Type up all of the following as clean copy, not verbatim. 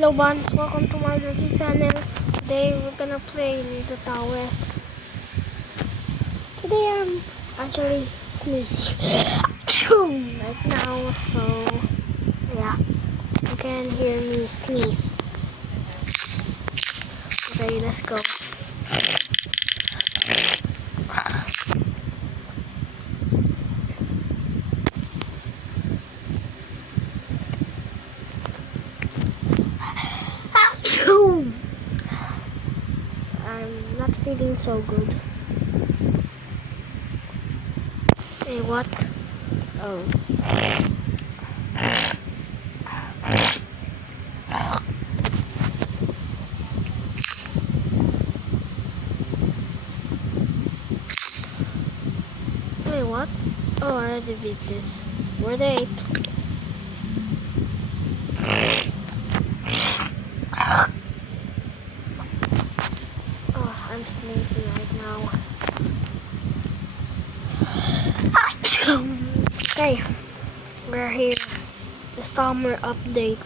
Hello Bonds, welcome to my YouTube channel. Today we're gonna play the tower. Today I'm actually sneezing right now, so yeah, you can hear me sneeze. Okay, let's go. I'm not feeling so good. Hey, what? Oh. Wait, what? Oh, I already beat this. Where they ate? Oh, I'm sneezing right now. Okay, we're here. The summer update.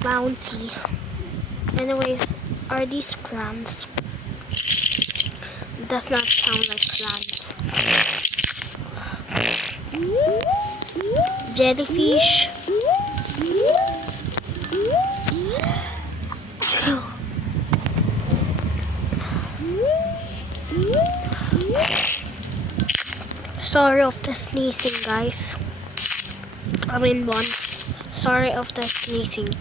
Bouncy. Anyways, are these clams? Does not sound like clams. Jellyfish. Sorry of the sneezing, guys. I mean, once. Sorry of the sneezing.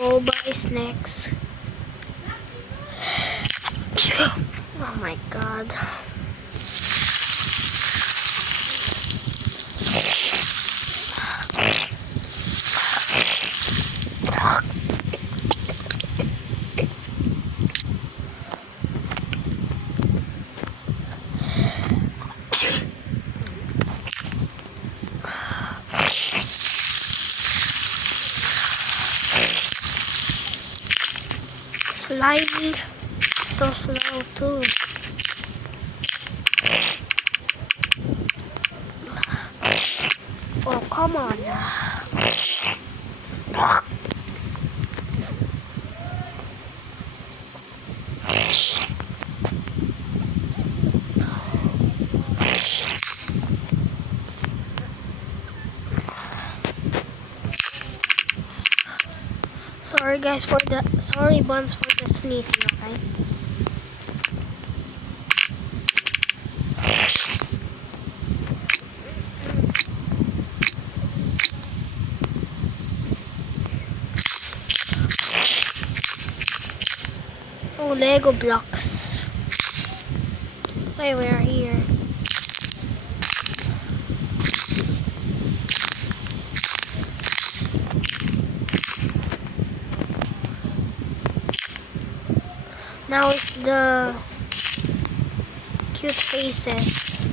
Boba is next. Oh my god. Slimy, so slow too. Oh, come on. Sorry guys for the, sorry Buns for the sneezing, okay? Oh, Lego blocks. Okay, we are here. Now it's the cute faces.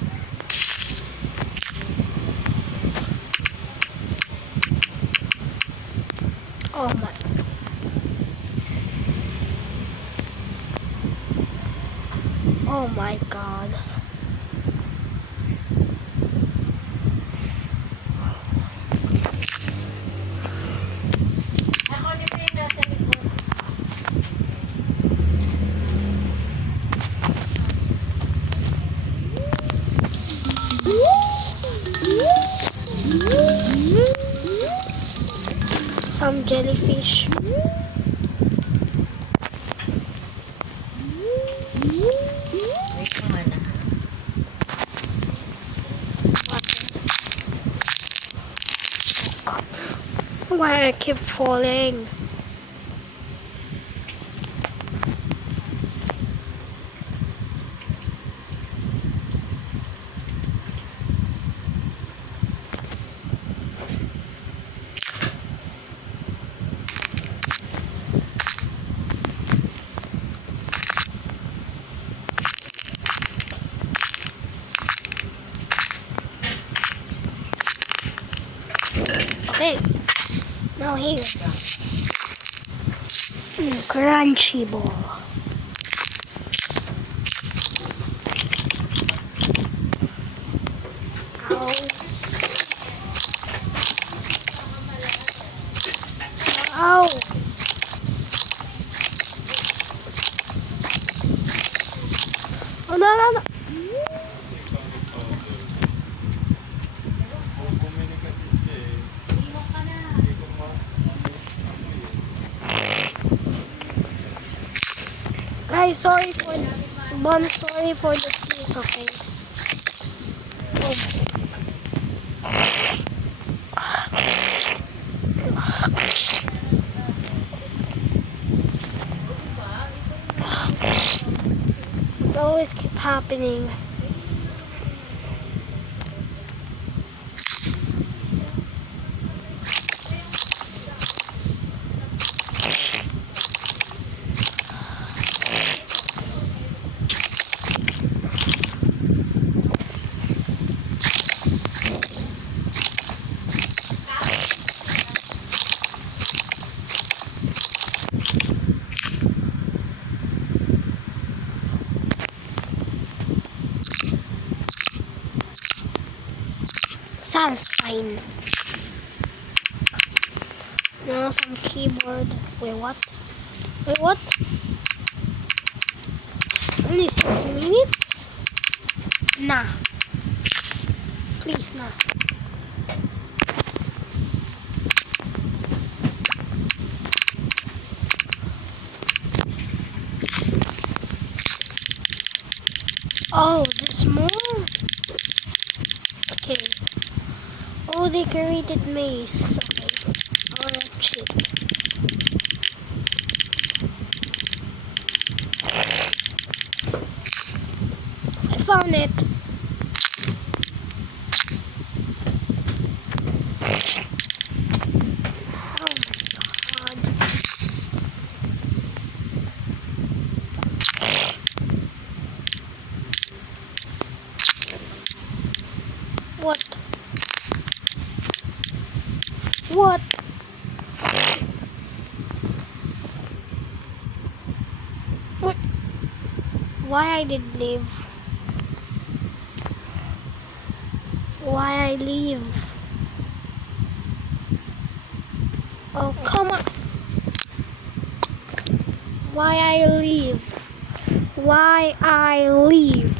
Oh my. Oh my god. Some jellyfish. Why I keep falling? Okay, now here. Crunchy ball. Ow. Ow. Oh, no, no, no. Guys, sorry for the sneeze, okay? It always keep happening. Satisfying. Now some keyboard. Wait, what? Wait, what? Only 6 minutes? Nah. Please, nah. Oh, there's more? Okay. Oh, they created maze. Okay. Alright, shit. I found it. Oh my god. What? What? What? Why I did leave? Why I leave? Oh, come on. Why I leave? Why I leave?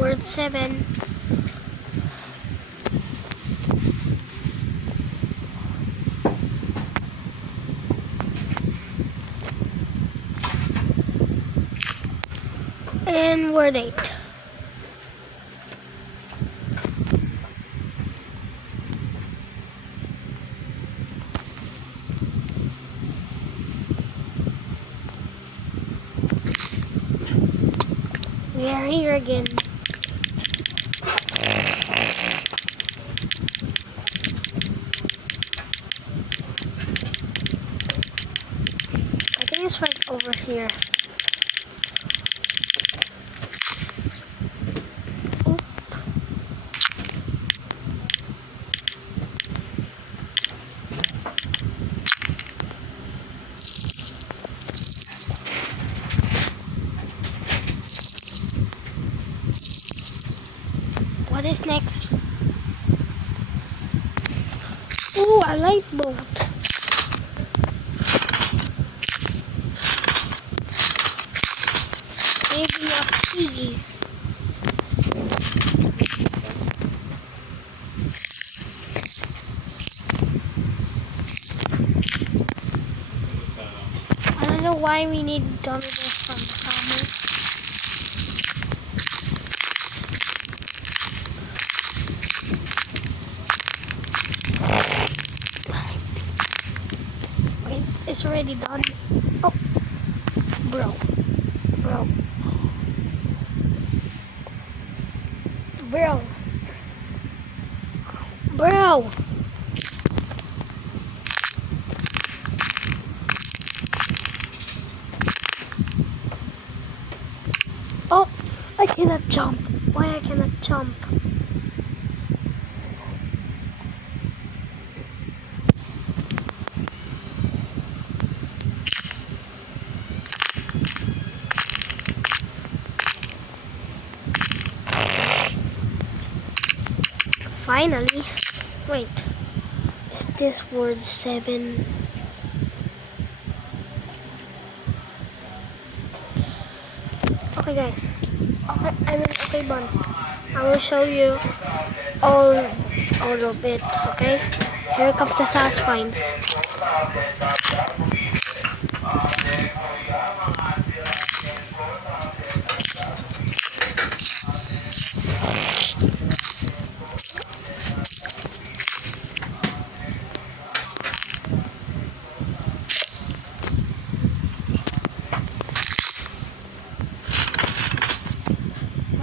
Word 7. And word 8. We are here again. I think it's right over here. Oop. What is next? Ooh, a light boat. Maybe a piggy. You know why we need gummy bears from the summer? Wait, it's already done. Oh, bro. Bro. Bro. Bro. Oh, I cannot jump. Why I cannot jump? Finally. Wait. Is this word 7? Okay guys. Okay buns. I will show you all of it, okay? Here comes the sass finds.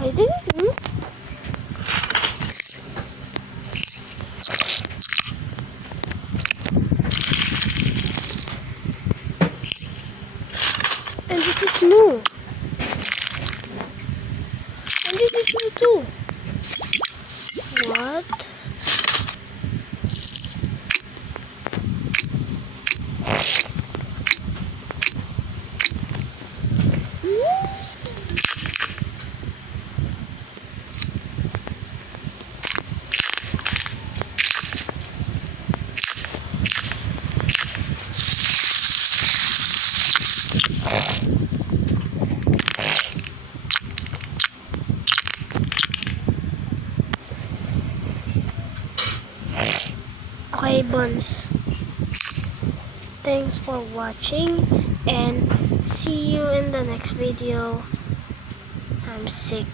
I did it too. And this is new. And this is new too. What? Okay, buns. Thanks for watching and see you in the next video. I'm sick.